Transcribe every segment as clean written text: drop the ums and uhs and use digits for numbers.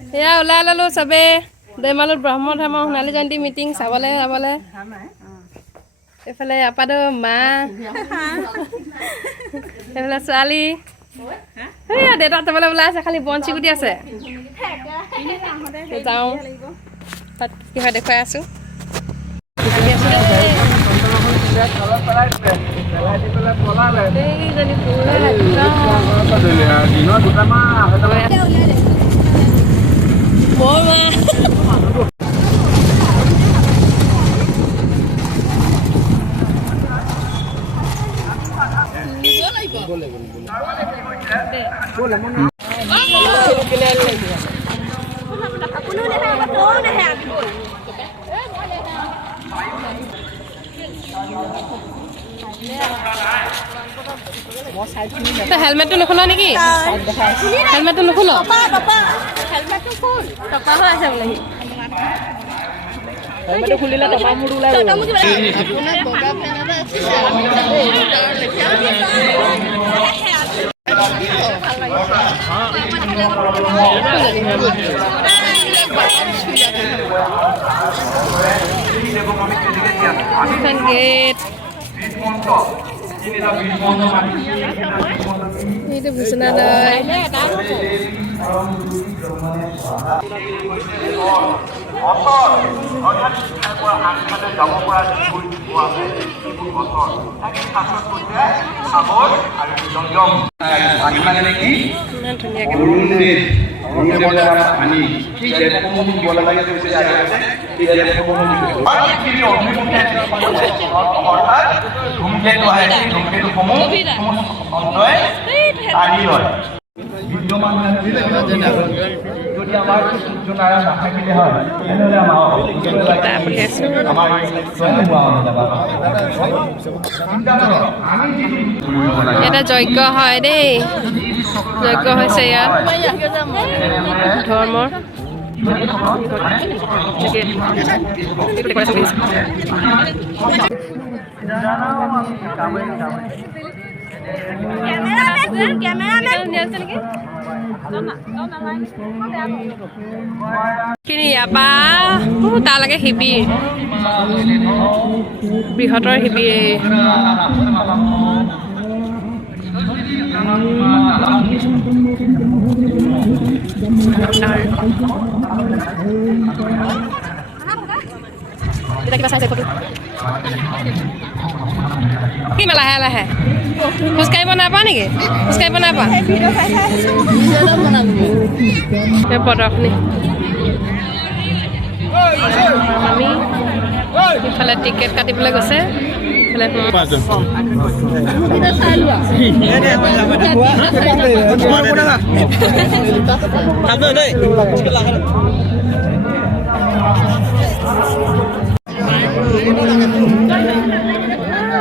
এয়া ওলাই ললো চবে দৈমালুত ব্ৰহ্ম ধৰ্ম সোণালী জয়ন্তী মিটিং চাবলৈ যাবলৈ এইফালে আপাদো মা এইফালে ছোৱালী এয়া দেউতা যাবলৈ ওলাই আছে খালি বঞ্চি গুটি আছে যাওঁ তাত কি হয় দেখুৱাই আছোঁ হেলমেটটো নুখুলো নেকি হেলমেটটো নুখুলো টকা হৈ আছে বোলে হেলমেটটো খুলিলে টকা মোৰ ওলাই গেট itu busana dai এটা যজ্ঞ হয় দেই যজ্ঞ হৈছে ইয়াত ধৰ্মৰ তালৈকে শিবিৰ বৃহত্তৰ শিবিৰ কি লাহে লাহে খোজকাঢ়িব নাপা নেকি খোজকাঢ়িব নাপা প্ৰদৰ্শনী আমি ইফালে টিকেট কাটিবলৈ গৈছে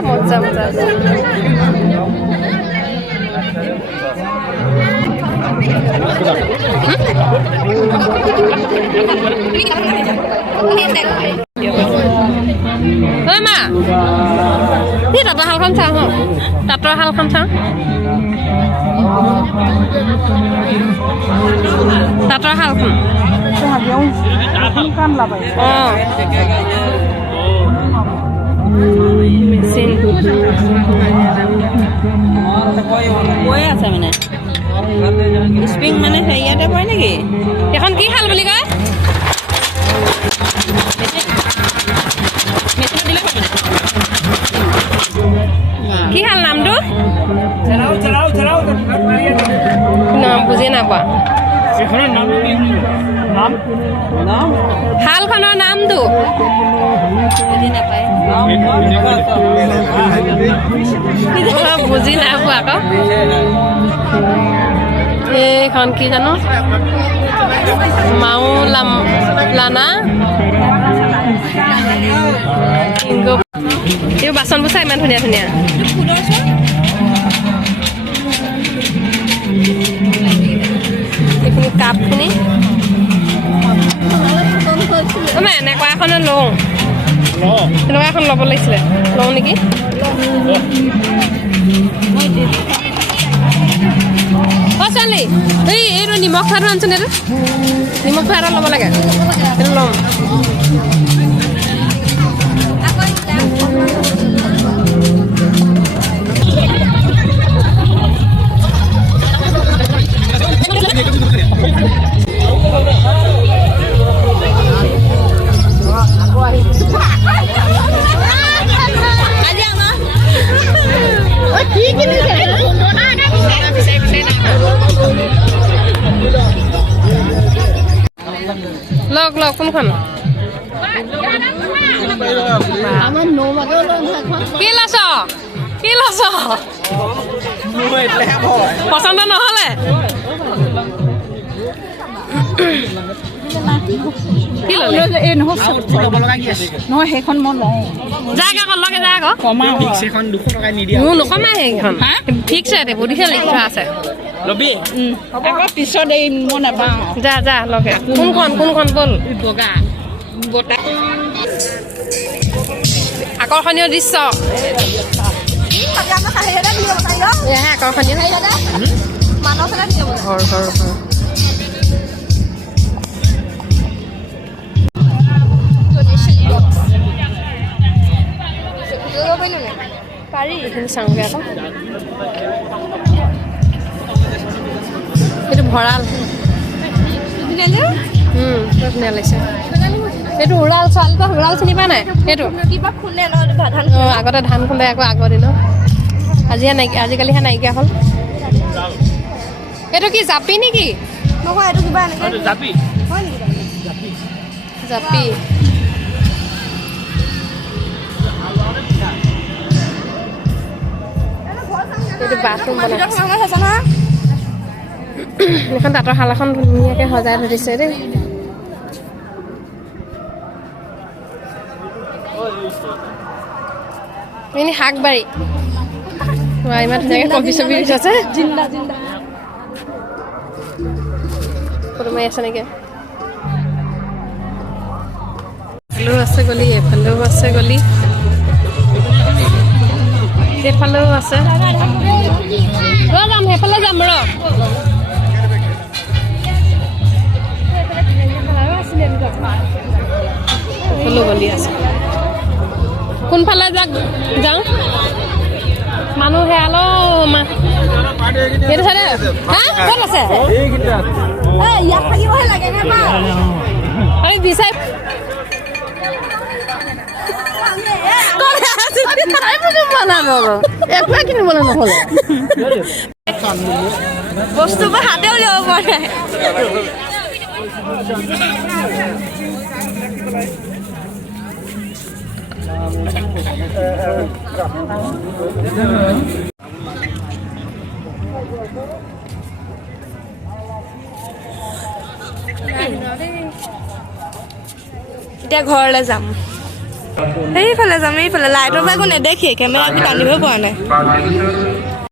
মজা মজা মা এই তাঁতৰ শালখন চাওঁ তাঁতৰ শালখন চাওঁ তাঁতৰ শালখন অঁ মেচিন কৈ আছে মানে স্প্ৰিং মানে হেৰিয়াতে পৰে নেকি এখন কি শাল বুলি কয় কি শাল নামটো নাম বুজি নাপোৱা শালখনৰ নামটো বুজি নাপোৱা আকৌ এইখন কি জানো মাও লানা এই বাচনবোৰ চাই ইমান ধুনীয়া ধুনীয়া এইখিনি কাপখিনি এনেকুৱা এখনে লওঁ তেনেকুৱা এখন ল'ব লাগিছিলে লওঁ নেকি অ' ছোৱালী এইটো নিমখ খোৱাটো আনিছোন এইটো নিমখ খোৱা এটা ল'ব লাগে সেইটো ল'ম লওক লওক কোনখন কি লৈছ কি লৈছ পচন্দ নহ'লে কি ল'লে নহয় সেইখন মই লওঁ যাক আকৌ লগে যাক আকৌ কমাও সেইখন 200 টকা নিদিয়া মোৰ নকমাই সেইখন ফিক্স ৰেট বডিহে লিখা আছে লবি আকৌ পিছত এই মই নাপাওঁ যা যা লগে কোনখন বল বগা বটা আকৰ্ষণীয় দৃশ্য এয়াহে আকৰ্ষণীয় ঘৰ ঘৰ ঘৰ পাৰি এইখিনি চাওঁগৈ আকৌ এইটো ভঁৰাল ধুনীয়া লাগিছে এইটো উৰাল ছোৱালীটো উৰাল চিনি পোৱা নাই সেইটো অঁ আগতে ধান খুন্দে আকৌ আগৰ দিনত আজিকালিহে নাইকিয়া হ'ল এইটো কি জাপি নেকি নহয় এইটো কিবা এনেকৈ জাপি হয় নেকি জাপি এইটো বাথৰুম বনাইছে এখন তাঁতৰ শাল এখন ধুনীয়াকৈ সজাই থৈ দিছে দেই এনে শাকবাৰী ইমান ধুনীয়াকৈ কবি চবি আছে ফটো মাৰি আছে নেকি এফালেও আছে গলি এফালেও আছে গলি এইফালেও আছে যাম সেইফালে যাম ৰ এইফালেও গলি আছে কোনফালে যাওঁ মানুহ হেয়ালো সেইটো চাইডে হা ক'ত আছে ইয়াত থাকিবহে লাগে নে আমি বিচাৰি একোৱে কিনিবলৈ নহ'লে বস্তুবোৰ হাতে উলিয়াব পৰা নাই এতিয়া ঘৰলৈ যাম সেইফালে যাম এইফালে লাইটৰ পৰা একো নেদেখি কেমেৰা টানিবই পৰা নাই